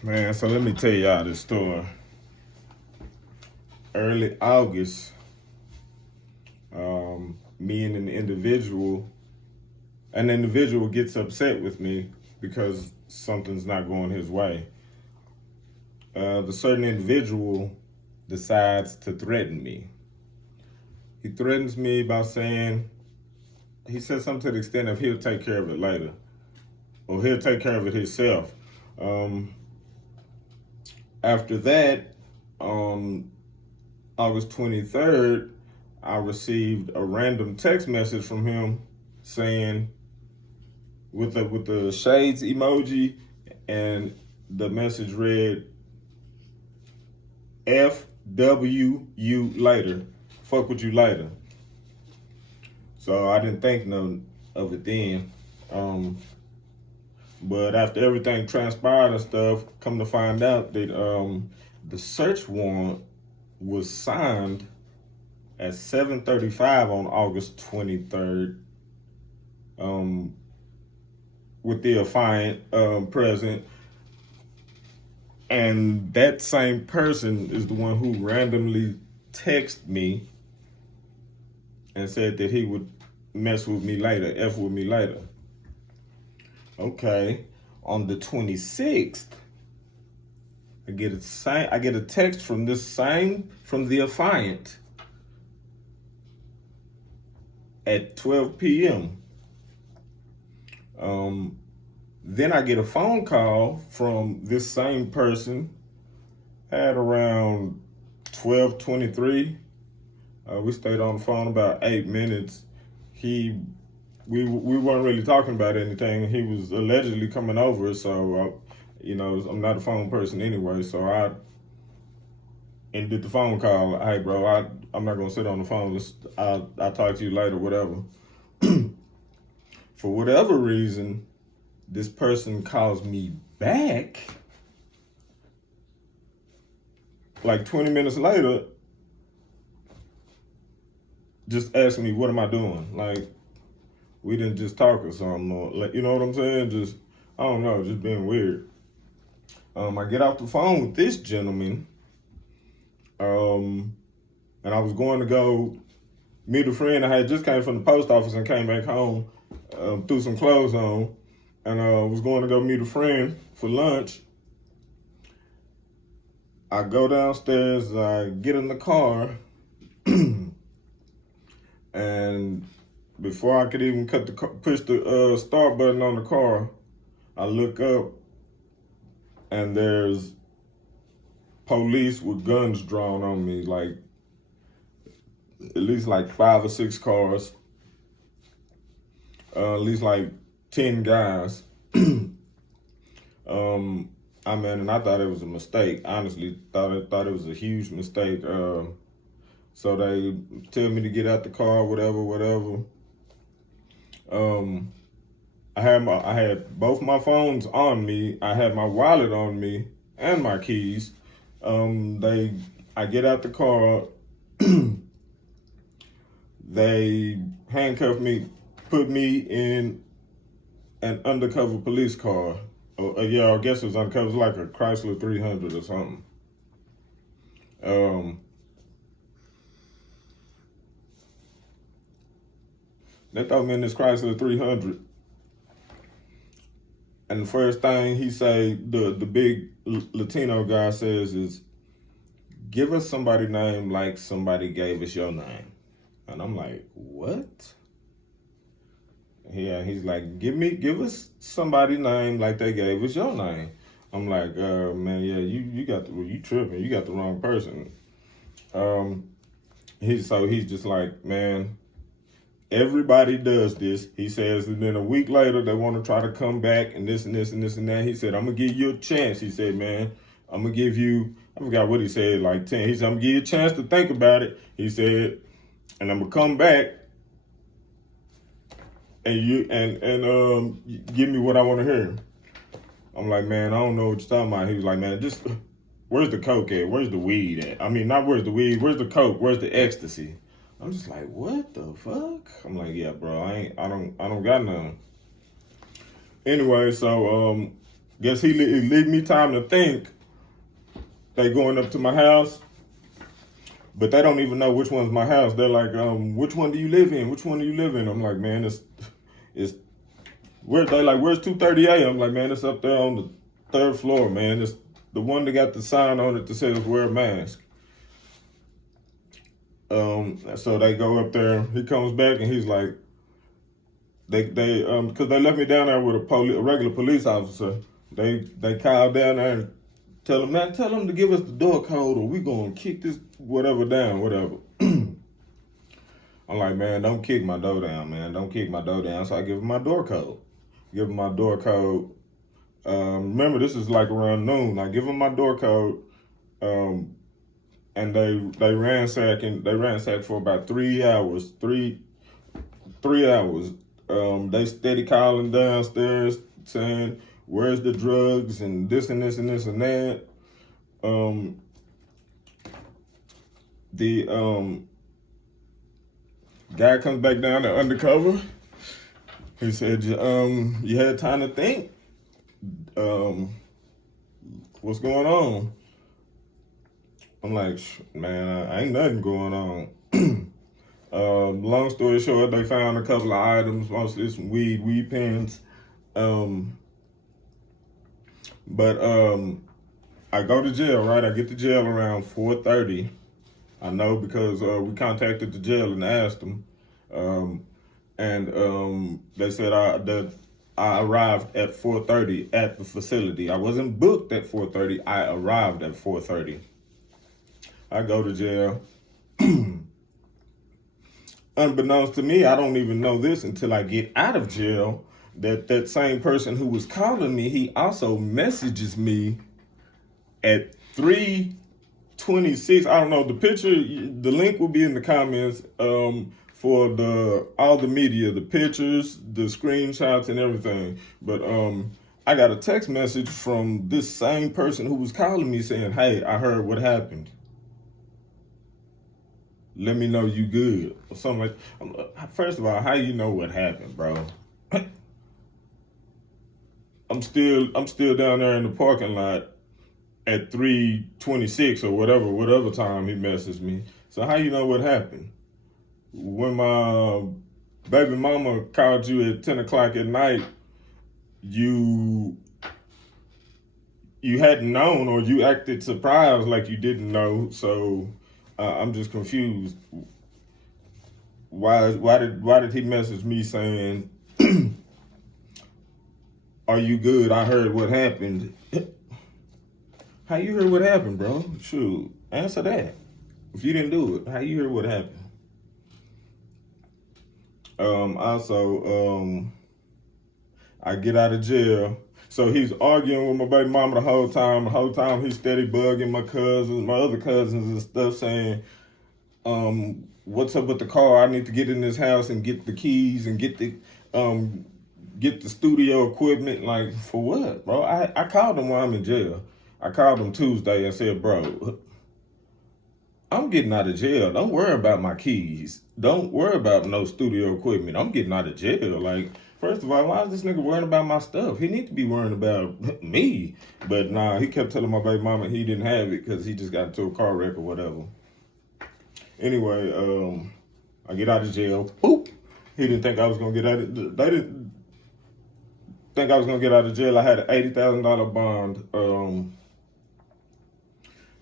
Man, so let me tell y'all this story. Early August, me and an individual gets upset with me because something's not going his way. The certain individual decides to threaten me. He threatens me by saying, he said something to the extent of he'll take care of it later, or he'll take care of it himself. After that, on August 23rd, I received a random text message from him saying, with the shades emoji, and the message read, "FW you later, fuck with you later." So I didn't think none of it then. But after everything transpired and stuff, come to find out that the search warrant was signed at 7:35 on August 23rd, with the affiant present. And that same person is the one who randomly texted me and said that he would mess with me later, F with me later. Okay, on the 26th, I get a text from the affiant at 12 p.m. Then I get a phone call from this same person at around 12:23. We stayed on the phone about 8 minutes. We weren't really talking about anything. He was allegedly coming over, so I'm not a phone person anyway. So I ended the phone call. Hey, bro, I'm not gonna sit on the phone. I'll talk to you later, whatever. For whatever reason, this person calls me back like 20 minutes later, just asking me, what am I doing? Like, we didn't just talk or something, or like, you know what I'm saying? Just, I don't know, just being weird. I get off the phone with this gentleman, and I was going to go meet a friend. I had just came from the post office and came back home, threw some clothes on, and was going to go meet a friend for lunch. I go downstairs, I get in the car, and before I could even push the start button on the car, I look up, and there's police with guns drawn on me, like at least like 5 or 6 cars, at least like 10 guys. And I thought it was a mistake. Honestly, thought it was a huge mistake. So they tell me to get out the car, whatever. I had both my phones on me. I had my wallet on me and my keys. I get out the car. They handcuffed me, put me in an undercover police car. Yeah, I guess it was undercover. It was like a Chrysler 300 or something. They throw me in this Chrysler 300. And the first thing he say, the big Latino guy says is, "Give us somebody's name like somebody gave us your name." And I'm like, what? Yeah, he's like, give us somebody's name like they gave us your name. I'm like, man, yeah, you tripping, you got the wrong person. He's just like, man, everybody does this. He says, and then a week later they want to try to come back and this and this and this and that. He said, I'm gonna give you a chance. He said, man, I'm gonna give you, I forgot what he said, like 10. He said, I'm gonna give you a chance to think about it. He said, and I'm gonna come back and give me what I want to hear. I'm like, man, I don't know what you're talking about. He was like, man, just where's the coke at? Where's the weed at? I mean, not where's the weed, where's the coke? Where's the ecstasy? I'm just like, what the fuck? I'm like, yeah, bro, I don't got none. Anyway, so Guess he leave me time to think. They going up to my house, but they don't even know which one's my house. They're like, which one do you live in? Which one do you live in? I'm like, man, it's where they like, where's 238? I'm like, man, it's up there on the third floor, man. It's the one that got the sign on it that says wear a mask. So they go up there. He comes back and he's like, because they left me down there with a regular police officer. They called down there and tell him to give us the door code or we gonna kick this whatever down, whatever. I'm like, man, don't kick my door down, man. Don't kick my door down. So I give him my door code. Remember, this is like around noon. I give him my door code, and they ransacked for about 3 hours. Three hours. They steady calling downstairs saying, where's the drugs and this and this and this and that. The guy comes back down to undercover. He said, you had time to think. What's going on? I'm like, man, ain't nothing going on. Long story short, they found a couple of items, mostly some weed pens. But I go to jail, right? I get to jail around 4:30. I know because we contacted the jail and asked them. And they said that I arrived at 4:30 at the facility. I wasn't booked at 4:30. I arrived at 4:30. I go to jail. Unbeknownst to me, I don't even know this until I get out of jail, that same person who was calling me, he also messages me at 3:26. I don't know, the picture, the link will be in the comments for all the media, the pictures, the screenshots and everything. But I got a text message from this same person who was calling me saying, hey, I heard what happened. Let me know you good, or something like. First of all, how you know what happened, bro? I'm still down there in the parking lot at 3:26 or whatever time he messaged me. So how you know what happened? When my baby mama called you at 10 o'clock at night, you hadn't known, or you acted surprised like you didn't know. So I'm just confused. Why did he message me saying, are you good? I heard what happened. How you heard what happened, bro? Shoot, answer that. If you didn't do it, how you heard what happened? I get out of jail. So he's arguing with my baby mama the whole time. The whole time he's steady bugging my other cousins and stuff, saying, what's up with the car? I need to get in this house and get the keys and get the studio equipment. Like, for what, bro? I called him while I'm in jail. I called him Tuesday and said, bro, I'm getting out of jail. Don't worry about my keys. Don't worry about no studio equipment. I'm getting out of jail. Like, first of all, why is this nigga worrying about my stuff? He need to be worrying about me. But nah, he kept telling my baby mama he didn't have it because he just got into a car wreck or whatever. Anyway, I get out of jail. Boop. He didn't think I was going to get out of They didn't think I was going to get out of jail. I had an $80,000 bond.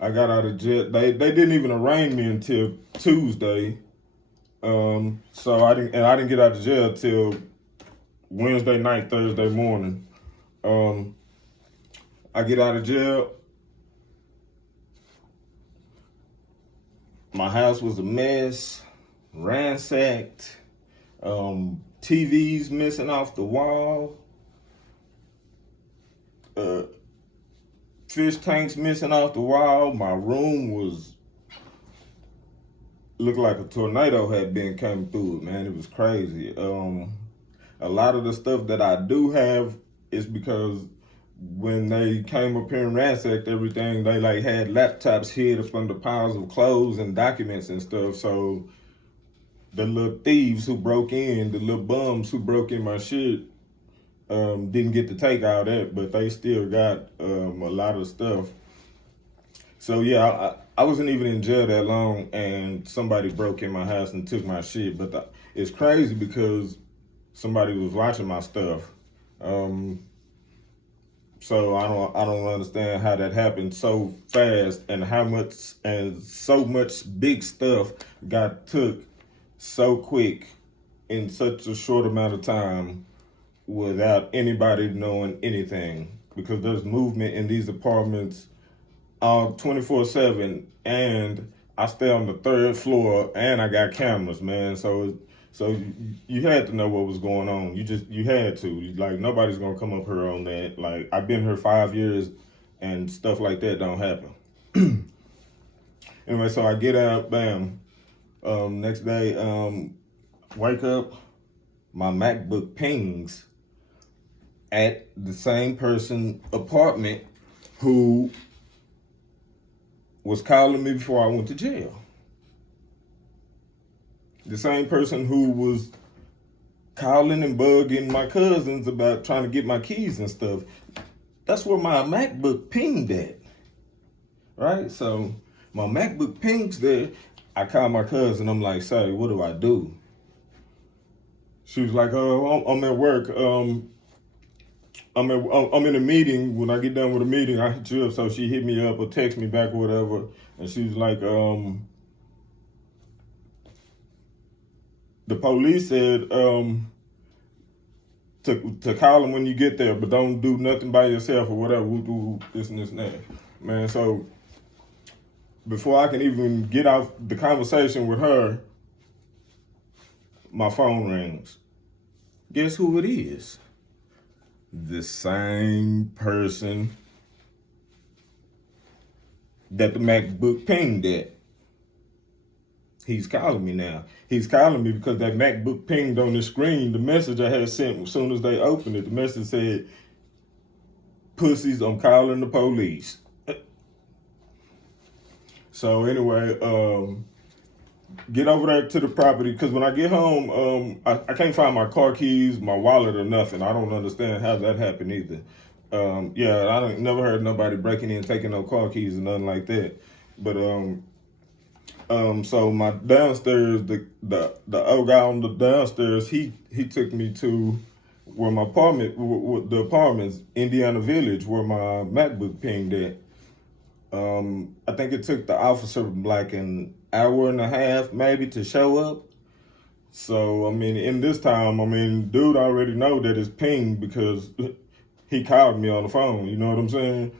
I got out of jail. They didn't even arraign me until Tuesday. So I didn't get out of jail till Wednesday night, Thursday morning. I get out of jail. My house was a mess, ransacked. TVs missing off the wall. Fish tanks missing off the wall. My room looked like a tornado had came through it, man. It was crazy. A lot of the stuff that I do have is because when they came up here and ransacked everything, they like had laptops hid up under piles of clothes and documents and stuff. So the little thieves who broke in, the little bums who broke in my shit, Didn't get to take all that, but they still got a lot of stuff. So yeah, I wasn't even in jail that long, and somebody broke in my house and took my shit. But it's crazy because somebody was watching my stuff. So I don't understand how that happened so fast, and how much and so much big stuff got took so quick in such a short amount of time without anybody knowing anything, because there's movement in these apartments 24/7, and I stay on the third floor, and I got cameras, man. So you had to know what was going on. You had to. Like, nobody's gonna come up here on that. Like, I've been here 5 years, and stuff like that don't happen. Anyway, so I get out, bam. Next day, wake up, my MacBook pings at the same person apartment who was calling me before I went to jail. The same person who was calling and bugging my cousins about trying to get my keys and stuff. That's where my MacBook pinged at, right? So my MacBook pings there. I call my cousin. I'm like, "Say, what do I do?" She was like, "Oh, I'm at work. I'm in a meeting. When I get done with a meeting, I hit you up." So she hit me up or text me back or whatever, and she was like, the police said to call them when you get there, but don't do nothing by yourself or whatever. This and this and that, man. So before I can even get off the conversation with her, my phone rings. Guess who it is? The same person that the MacBook pinged at. He's calling me now. He's calling me because that MacBook pinged on the screen. The message I had sent as soon as they opened it, the message said, "Pussies, I'm calling the police." So anyway, get over there to the property, because when I get home, I can't find my car keys, my wallet, or nothing. I don't understand how that happened either. Yeah, I never heard nobody breaking in, taking no car keys or nothing like that. But so my downstairs, the old guy on the downstairs, he took me to where my apartment, the apartments, Indiana Village, where my MacBook pinged at. I think it took the officer like an hour and a half maybe to show up. So I mean, in this time, dude already know that it's pinged because he called me on the phone. You know what I'm saying?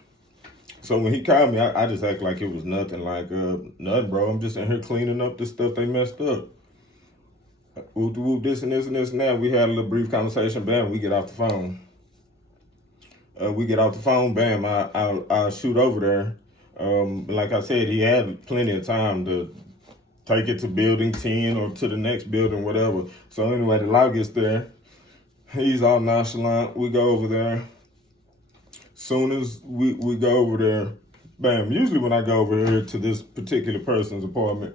So when he called me, I just act like it was nothing. Like, nothing, bro. I'm just in here cleaning up the stuff they messed up. Whoop, this and this and this and that. We had a little brief conversation. Bam, we get off the phone. Bam, I shoot over there. Like I said, he had plenty of time to take it to building 10 or to the next building, whatever. So anyway, the law gets there. He's all nonchalant. We go over there. Soon as we go over there, bam, usually when I go over here to this particular person's apartment,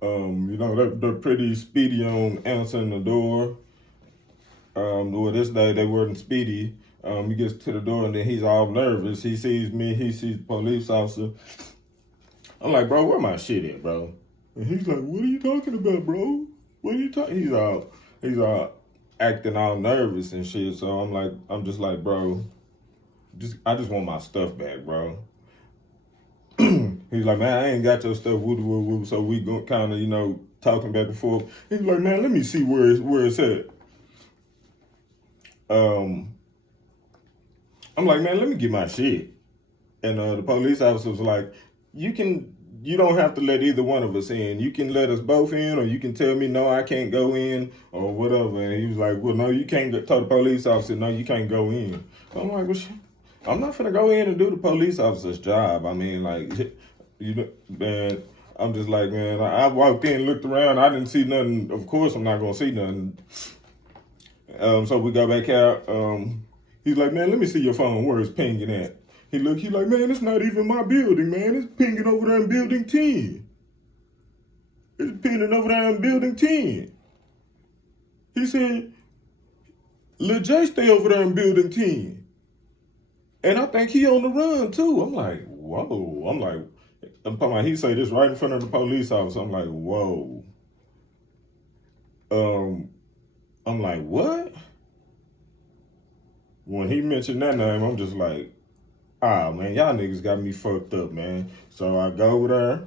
they're pretty speedy on answering the door. Well, this day they weren't speedy. He gets to the door and then he's all nervous. He sees me, he sees the police officer. I'm like, "Bro, where my shit at, bro?" And he's like, "What are you talking about, bro? What are you talking?" He's all acting all nervous and shit. So I'm just like, "Bro, I just want my stuff back, bro." He's like, "Man, I ain't got your stuff." Woo. So we go kind of, talking back and forth. He's like, "Man, let me see where it's at." I'm like, "Man, let me get my shit." And the police officer was like, you don't have to let either one of us in. You can let us both in, or you can tell me, no, I can't go in, or whatever. And he was like, "Well, no, you can't tell the police officer, no, you can't go in." So I'm like, "Well, shit, I'm not finna go in and do the police officer's job." I mean, like, man, I'm just like, man, I walked in, looked around, I didn't see nothing. Of course, I'm not gonna see nothing. So we go back out. He's like, "Man, let me see your phone. Where it's pinging at?" He's like, "Man, it's not even my building, man. It's pinging over there in building 10. It's pinging over there in building 10. He said, Lil J stay over there in building 10. And I think he on the run too. I'm like, whoa. I'm talking about he say this right in front of the police officer. I'm like, whoa. I'm like, what? When he mentioned that name, I'm just like, man, y'all niggas got me fucked up, man. So I go over there,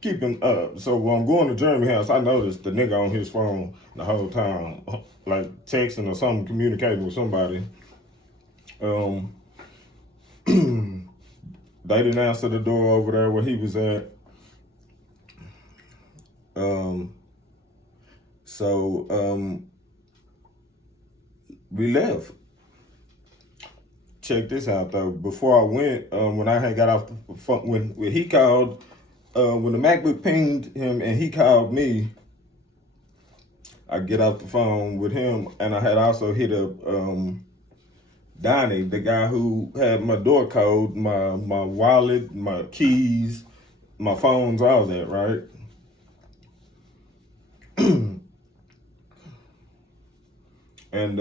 keep him up. So when I'm going to Jeremy house, I noticed the nigga on his phone the whole time, like texting or something, communicating with somebody. They didn't answer the door over there where he was at. So we left. Check this out though. Before I went, when I had got off the phone, when he called, when the MacBook pinged him and he called me, I get off the phone with him, and I had also hit up Donnie, the guy who had my door code, my wallet, my keys, my phones, all that, right? And